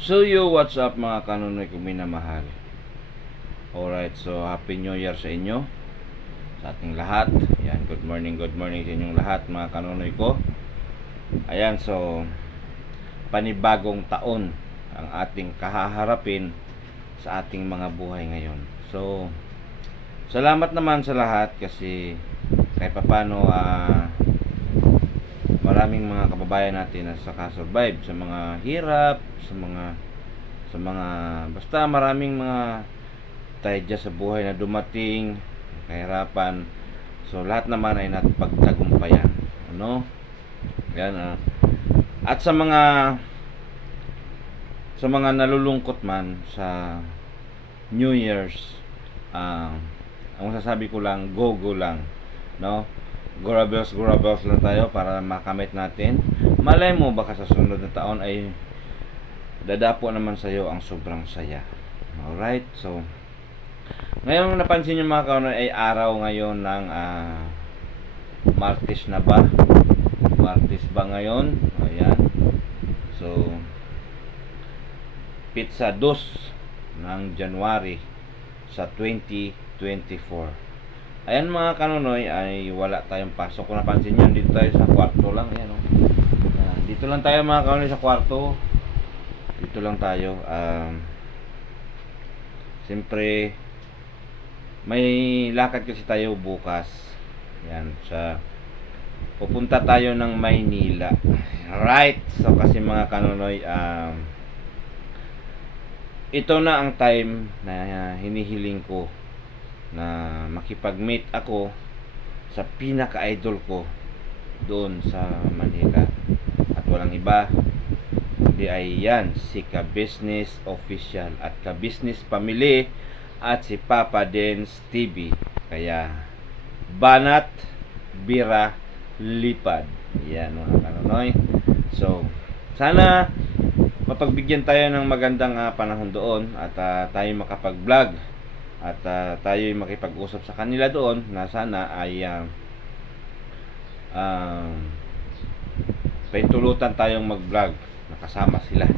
So what's up mga kanunoy kong minamahal? Alright, so Happy New Year sa inyo, sa ating lahat. Yan, good morning sa inyong lahat mga kanunoy ko. Ayan, so panibagong taon ang ating kahaharapin sa ating mga buhay ngayon. So, salamat naman sa lahat kasi kahit papano maraming mga kababayan natin na saka-survive sa mga hirap, sa mga basta maraming mga tayo sa buhay na dumating, kahirapan. So lahat naman ay napagtagumpayan. Ano? Yan At sa mga nalulungkot man sa New Year's, ang masasabi ko lang, go lang, no? Grabels lang tayo para makamit natin. Malay mo baka sa sunod na taon ay dadapo naman sa iyo ang sobrang saya. Alright, so ngayon napansin nyo mga kaunay ay araw ngayon ng Martes na ba? Martes ba ngayon? Ayan. So pizza 2 ng January sa 2024. Ayan mga kanunoy, ay wala tayong pasok. Kung napansin nyo, dito tayo sa kwarto lang. Ayan, oh. Dito lang tayo mga kanunoy sa kwarto. Dito lang tayo. Siyempre may lakad kasi tayo bukas. Yan, pupunta tayo ng Maynila. Right. So kasi mga kanunoy, ito na ang time na hinihiling ko na makipag-meet ako sa pinaka-idol ko doon sa Manila. At walang iba kundi ay yan, si Ka-Business Official at Ka-Business Family at si Papa Dens TV. Kaya banat, bira, lipad. Yan mga kanunoy. So sana mapagbigyan tayo ng magandang panahon doon at tayo makapag-vlog at tayo makipag-usap sa kanila doon na sana ay paintulutan tayong mag-vlog, nakasama sila.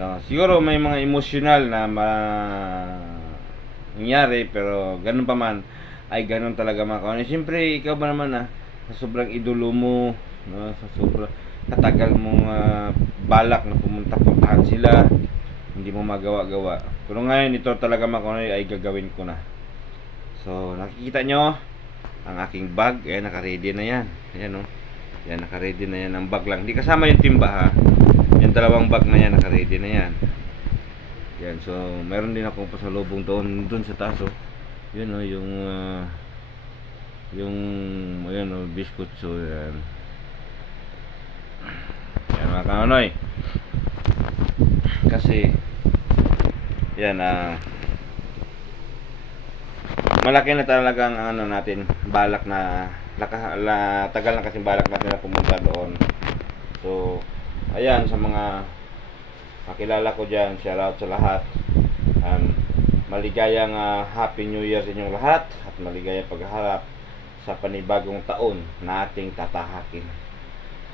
No, siguro may mga emotional na nangyari pero ganun pa man ay ganun talaga mga kawan. Siyempre ikaw ba naman sa sobrang idolo mo, no, sa sobrang katagal mong balak na puntahan sila, hindi mo magawa-gawa. Pero ngayon ito talaga mga kawan ay gagawin ko na. So nakikita nyo ang aking bag, naka-ready na yan. Ayan, oh. Yan, naka-ready na yan ang bag lang. Hindi kasama yung timba ha. Yung dalawang bag na yan, naka-ready na yan. Yan, so meron din akong pasalubong doon sa taas, oh. Yun, oh, ayan, oh, biscuit. So yan. Yan mga kanonoy. Kasi yan, malaki na talagang natin balak na tagal na kasi balak natin na pumunta doon. So ayan, sa mga kakilala ko dyan, shout out sa lahat. Maligayang Happy New Year sa inyong lahat at maligayang pagharap sa panibagong taon na ating tatahakin.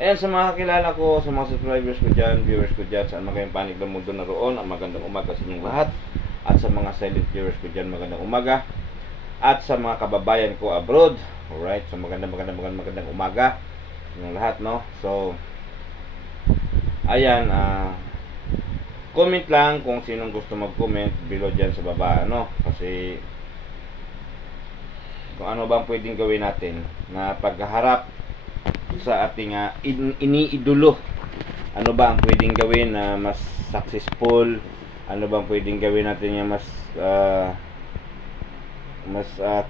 Ayan, sa mga kakilala ko, sa mga subscribers ko dyan, viewers ko dyan, saan magayang panig ng mundo naroon, ang magandang umaga sa inyong lahat. At sa mga silent viewers ko dyan, magandang umaga. At sa mga kababayan ko abroad, alright, so magandang umaga sa inyong lahat, no? So ayan, comment lang kung sinong gusto mag-comment below dyan sa baba, no? Kasi kung ano bang pwedeng gawin natin na pagharap sa ating iniidolo. Ano ba ang pwedeng gawin na mas successful? Ano bang pwedeng gawin natin yung mas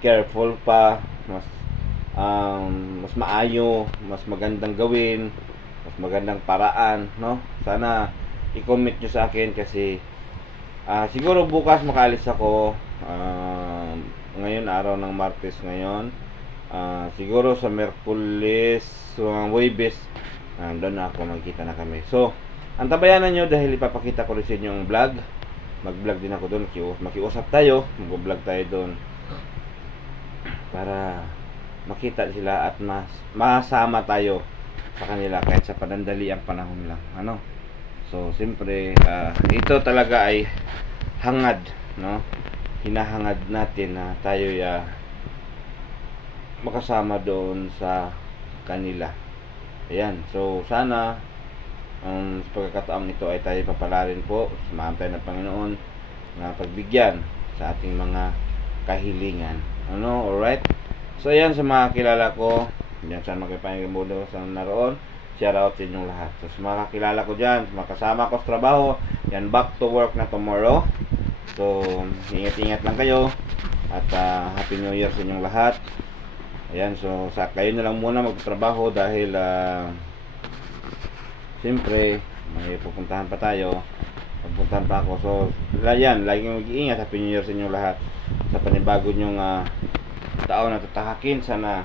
careful pa, mas maayo, mas magandang gawin, mas magandang paraan, no? Sana i-comment nyo sa akin kasi siguro bukas makaalis ako. Ngayon araw ng Martes ngayon. Siguro sa Merkulis, so Huwebes, doon na ako, magkita na kami. So antabayanan nyo dahil ipapakita ko rin sa inyo ang vlog. Mag-vlog din ako doon, makiusap tayo, mag-vlog tayo doon para makita sila at masama tayo sa kanila kahit sa panandali ang panahon lang, ano? So siyempre ito talaga ay hangad, no? Hinahangad natin na tayo makasama doon sa kanila. Ayan, so sana sa pagkakataong ito ay tayo papalarin po, sumahan tayo ng Panginoon na pagbigyan sa ating mga kahilingan. Ano, alright? So ayan, sa mga kilala ko, yan sa mga kapangyarihan sa naroon, shout out sa inyong lahat. So sa mga kakilala ko dyan, sa mga kasama ko sa trabaho, yan, back to work na tomorrow. So ingat-ingat lang kayo at Happy New Year sa inyong lahat. Ayan, so sa kayo na lang muna magtrabaho dahil siyempre may pupuntahan pa tayo. Pupuntahan pa ako. So yan, laging mag-iingat. Happy New Year sa inyong lahat sa panibago nyong taon na tatahakin. Sana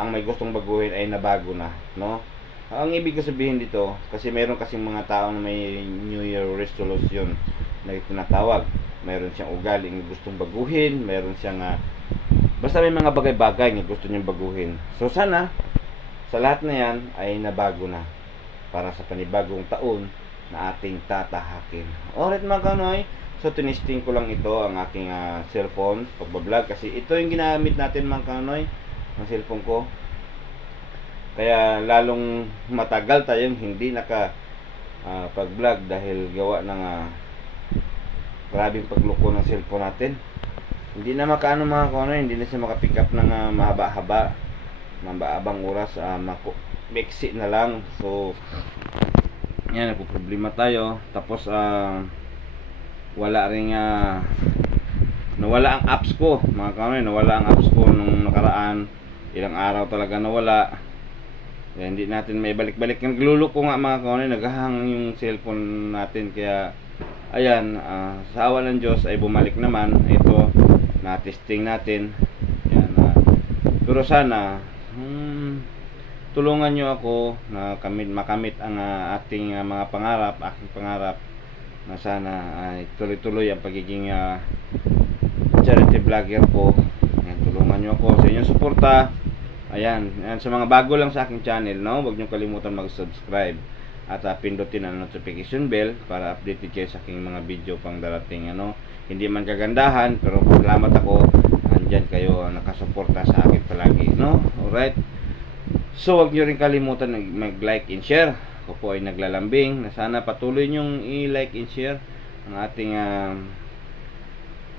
ang may gustong baguhin ay nabago na, no? Ang ibig ko sabihin dito, kasi meron kasing mga tao na may New Year resolution na tinatawag. Meron siyang ugaling gustong baguhin, meron siyang basta may mga bagay-bagay na gusto niyang baguhin. So sana sa lahat na yan ay nabago na para sa panibagong taon na ating tatahakin. Alright mga kanoy, so tinisting ko lang ito ang aking cellphone pagbablog kasi ito yung ginamit natin mga kanoy, ang cellphone ko. Kaya lalong matagal tayong hindi naka pag-vlog dahil gawa ng grabing pagloko ng cellphone natin. Hindi na makaano mga kanoy, hindi na siya makapick up ng mahaba-haba, mabaabang oras, meksi na lang. So yan, nagpo-problema tayo. Tapos wala ring nawala ang apps ko mga kanoy, nawala ang apps ko nung nakaraan, ilang araw talaga nawala. Kaya hindi natin may balik-balik. Nagluluko nga mga kanoy, naghahang yung cellphone natin. Kaya ayan, sa awa ng Diyos ay bumalik naman ito na testing natin. Yan, pero sana tulungan nyo ako na makamit ang ating mga pangarap, aking pangarap na sana ay tuloy-tuloy ang pagiging charity vlogger ko. Yan, tulungan nyo ako sa inyong suporta. Ayan, sa mga bago lang sa aking channel, no, huwag nyo kalimutan mag-subscribe at pindutin ang notification bell para updated kayo sa aking mga video pang darating. Hindi man kagandahan, pero salamat ako, andyan kayo nakasuporta sa akin palagi, no? Alright, so huwag nyo rin kalimutan mag-like and share. Ako po ay naglalambing na sana patuloy nyong i-like and share ang ating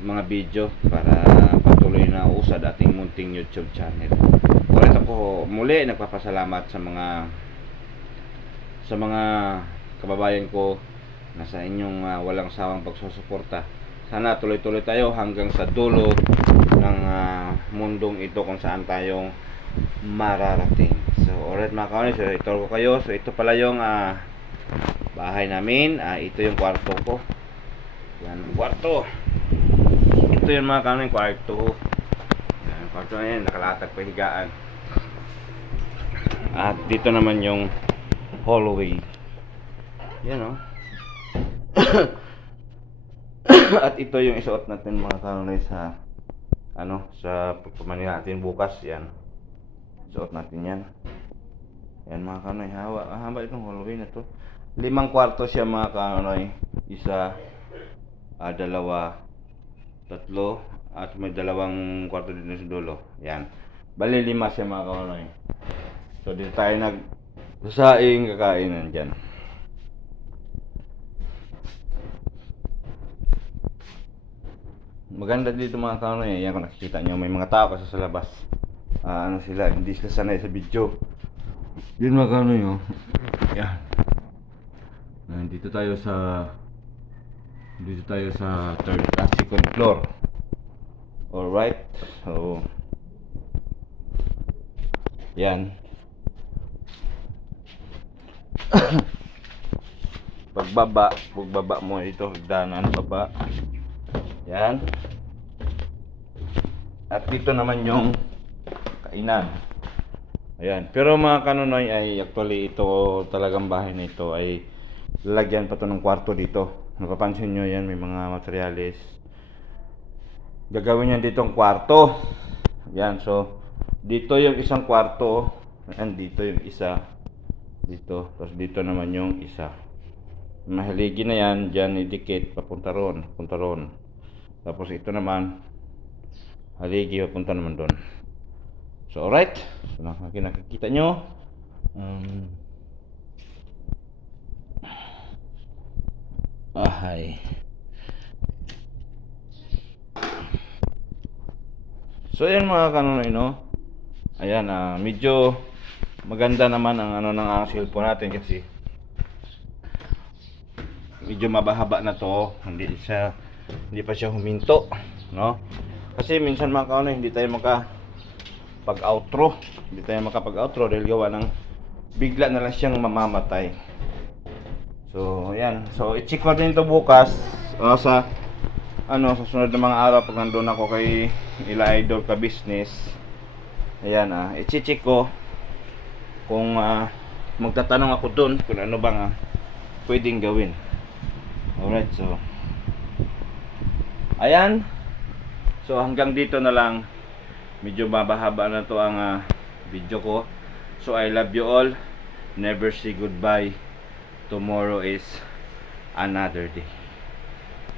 mga video para patuloy na usad ating munting YouTube channel. Alright, ako muli nagpapasalamat sa mga kababayan ko na sa inyong walang sawang pagsusuporta. Sana tuloy-tuloy tayo hanggang sa dulo ng mundong ito kung saan tayong mararating. So alright mga kawan, so ito ko kayo. So ito pala yung bahay namin. Ito yung kwarto ko. Yan ang kwarto. Ito yung mga kawan, yung kwarto. Yan, yung kwarto na yan, nakalatag pa higaan. At dito naman yung hallway. Yan At ito yung isuot natin mga kawan sa sa pagpamanila natin bukas. Yan, suot natin yan. Yan mga kanoy, haba itong hallway na to. 5 kwarto siya mga kanoy. Isa, dalawa, tatlo, at may 2 kwarto dito sa dulo. Yan, bali 5 siya mga kanoy. So dito tayo nagsasaing, kakainan dyan. Maganda dito mga kanoy. Yan, kung nakikita nyo, may mga tao kasi sa labas. Sila, hindi sila sanay sa video. Yun mga kanoy, yan. Dito tayo sa second floor. Alright, so yan. pagbaba mo ito, hagdanan baba. Yan. At dito naman yung kainan. Ayan. Pero mga kanonoy, ay actually ito talagang bahay na ito ay lalagyan pa to ng kwarto dito. Napapansin nyo yan, may mga materyales. Gagawin yan dito ang kwarto. Ayan, so dito yung isang kwarto. Ayan, dito yung isa. Dito. Tapos dito naman yung isa. Mahaligi na yan, dyan idikit, papunta ron, papunta ron. Tapos ito naman, haligi, papunta naman doon. So alright, so nakikita nyo, hi. So ayan mga kanonoy, no? Ayan, medyo maganda naman ang ano ng cellphone natin kasi medyo mabahaba na to, hindi pa siya huminto, no? Kasi minsan mga kanonoy, hindi tayo makapag-outro dahil gawa ng bigla na lang siyang mamamatay. So ayan, so i-check ko din to bukas sa sunod na mga araw pag nandun ako kay Ila Idol ka business. Ayan, i-check ko kung magtatanong ako dun kung ano bang pwedeng gawin. Alright, so ayan, so hanggang dito na lang. Medyo mabahaba na to ang video ko. So I love you all, never say goodbye. Tomorrow is another day.